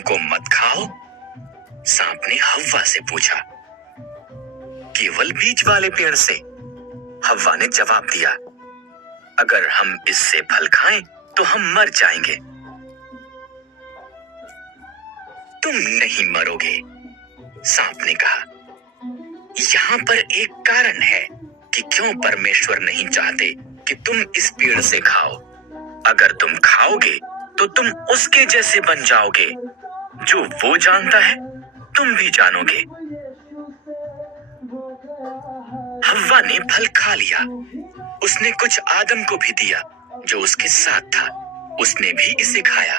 को मत खाओ? सांप ने हव्वा से पूछा। केवल बीच वाले पेड़ से, हव्वा ने जवाब दिया। अगर हम इससे फल खाएं तो हम मर जाएंगे। तुम नहीं मरोगे, सांप ने कहा। यहाँ पर एक कारण है कि क्यों परमेश्वर नहीं चाहते कि तुम इस पेड़ से खाओ। अगर तुम खाओगे तो तुम उसके जैसे बन जाओगे। जो वो जानता है तुम भी जानोगे। हव्वा ने फल खा लिया। उसने कुछ आदम को भी दिया जो उसके साथ था। उसने भी इसे खाया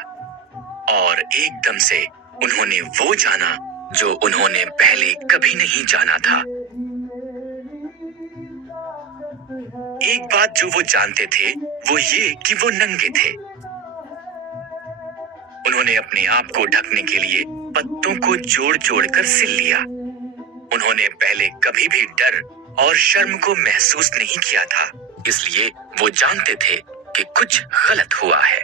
और एकदम से उन्होंने वो जाना जो उन्होंने पहले कभी नहीं जाना था। एक बात जो वो जानते थे वो ये कि वो नंगे थे। उन्होंने अपने आप को ढकने के लिए पत्तों को जोड़-जोड़ कर सिल लिया। उन्होंने पहले कभी भी डर और शर्म को महसूस नहीं किया था, इसलिए वो जानते थे कि कुछ गलत हुआ है।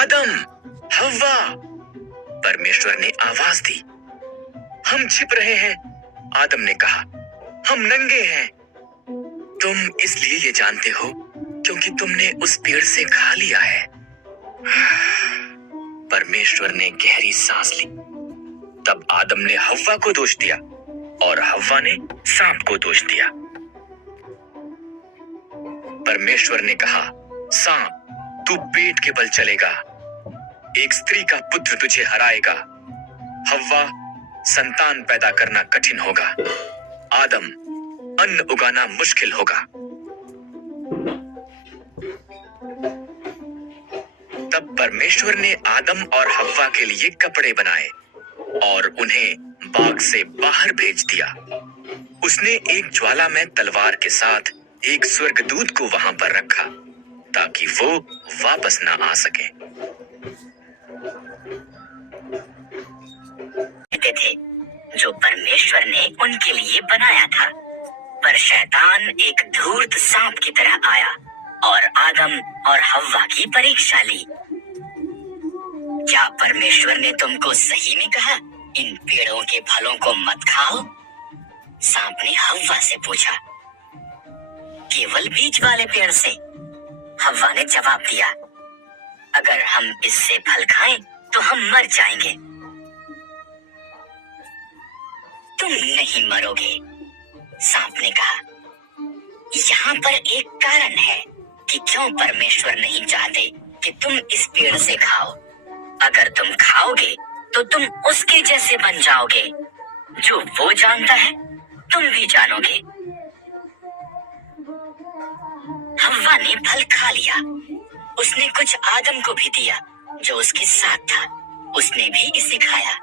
आदम, हव्वा, परमेश्वर ने आवाज दी। हम छिप रहे हैं, आदम ने कहा। हम नंगे हैं। तुम इसलिए ये जानते हो क्योंकि तुमने उस पेड़ से खा लिया है। परमेश्वर ने गहरी सांस ली। तब आदम ने हव्वा को दोष दिया और हव्वा ने सांप को दोष दिया। परमेश्वर ने कहा, सांप, तू पेट के बल चलेगा। एक स्त्री का पुत्र तुझे हराएगा। हव्वा, संतान पैदा करना कठिन होगा। आदम, अन्न उगाना मुश्किल होगा। तब परमेश्वर ने आदम और हव्वा के लिए कपड़े बनाए और उन्हें बाग से बाहर भेज दिया। उसने एक ज्वालामय तलवार के साथ एक स्वर्गदूत को वहां पर रखा ताकि वो वापस न आ सके। थे जो परमेश्वर ने उनके लिए बनाया था, पर शैतान एक धूर्त सांप की तरह आया और आदम और हव्वा की परीक्षा ली। क्या परमेश्वर ने तुमको सही में कहा, इन पेड़ों के फलों को मत खाओ? सांप ने हव्वा से पूछा। केवल बीच वाले पेड़ से, हव्वा ने जवाब दिया। अगर हम इससे फल खाएं तो हम मर जाएंगे। तुम नहीं मरोगे, सांप ने कहा। यहाँ पर एक कारण है कि क्यों परमेश्वर नहीं चाहते कि तुम इस पेड़ से खाओ। अगर तुम खाओगे तो तुम उसके जैसे बन जाओगे। जो वो जानता है तुम भी जानोगे। हव्वा ने फल खा लिया। उसने कुछ आदम को भी दिया जो उसके साथ था। उसने भी इसे खाया और एकदम से उन्होंने वो जाना जो उन्होंने पहले कभी नहीं जाना था। एक बात जो वो जानते थे वो ये कि वो नंगे थे। उन्होंने अपने आप को ढकने के लिए पत्तों को जोड़-जोड़ कर सिल लिया। उन्होंने पहले कभी भी डर और शर्म को महसूस नहीं किया था, इसलिए वो जानते थे कि कुछ गलत हुआ है। आदम, हव्वा, परमेश्वर ने आवाज दी। हम छिप रहे हैं, आदम ने कहा। हम नंगे हैं। तुम इसलिए ये जानते हो क्योंकि तुमने उस पेड़ से खा लिया है। परमेश्वर ने गहरी सांस ली। तब आदम ने हव्वा को दोष दिया और हव्वा ने सांप को दोष दिया। परमेश्वर ने कहा, सांप, तू पेट के बल चलेगा। एक स्त्री का पुत्र तुझे हराएगा। हव्वा, संतान पैदा करना कठिन होगा। आदम, अन्न उगाना मुश्किल होगा। तब परमेश्वर ने आदम और हव्वा के लिए कपड़े बनाए और उन्हें बाग से बाहर भेज दिया। उसने एक ज्वालामय तलवार के साथ एक स्वर्गदूत को वहां पर रखा ताकि वो वापस ना आ सके। कहते थे जो परमेश्वर ने उनके लिए बनाया था, पर शैतान एक धूर्त सांप की तरह आया और आदम और हव्वा की परीक्षा ली। क्या परमेश्वर ने तुमको सही में कहा इन पेड़ों के फलों को मत खाओ? सांप ने हव्वा से पूछा। केवल बीज वाले पेड़ से, हव्वा ने जवाब दिया। अगर हम इससे फल खाएं तो हम मर जाएंगे। तुम नहीं मरोगे, सांप ने कहा। यहाँ पर एक कारण है कि क्यों परमेश्वर नहीं चाहते कि तुम इस पेड़ से खाओ। अगर तुम खाओगे तो तुम उसके जैसे बन जाओगे। जो वो जानता है तुम भी जानोगे। हव्वा ने फल खा लिया। उसने कुछ आदम को भी दिया जो उसके साथ था। उसने भी इसे खाया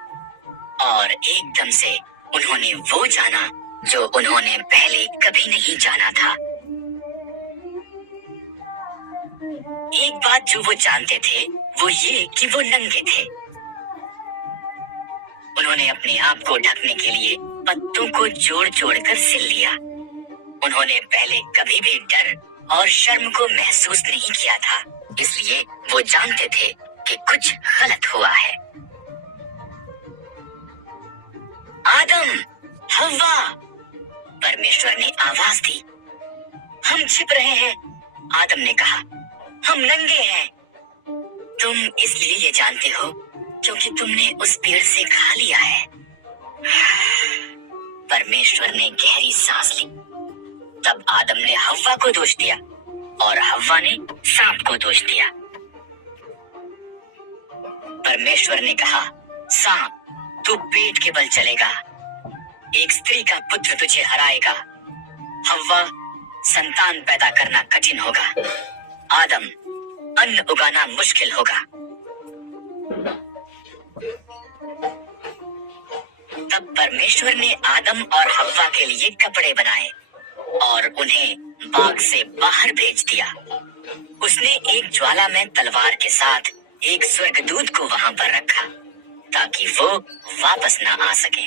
और एकदम से उन्होंने वो जाना जो उन्होंने पहले कभी नहीं जाना था। एक बात जो वो जानते थे वो ये कि वो नंगे थे। उन्होंने अपने आप को ढकने के लिए पत्तों को जोड़ जोड़ कर सिल लिया। उन्होंने पहले कभी भी डर और शर्म को महसूस नहीं किया था, इसलिए वो जानते थे कि कुछ गलत हुआ है। आदम, हव्वा, परमेश्वर ने आवाज दी। हम छिप रहे हैं, आदम ने कहा। हम नंगे हैं। तुम इसलिए ये जानते हो क्योंकि तुमने उस पेड़ से खा लिया है। परमेश्वर ने गहरी सांस ली। तब आदम ने हव्वा को दोष दिया और हव्वा ने सांप को दोष दिया। परमेश्वर ने कहा, सांप, तू पेट के बल चलेगा। एक स्त्री का पुत्र तुझे हराएगा। हव्वा, संतान पैदा करना कठिन होगा। आदम, अन्न उगाना मुश्किल होगा। तब परमेश्वर ने आदम और हव्वा के लिए कपड़े बनाए और उन्हें बाग से बाहर भेज दिया। उसने एक ज्वाला में तलवार के साथ एक स्वर्गदूत को वहां पर रखा ताकि वो वापस ना आ सके।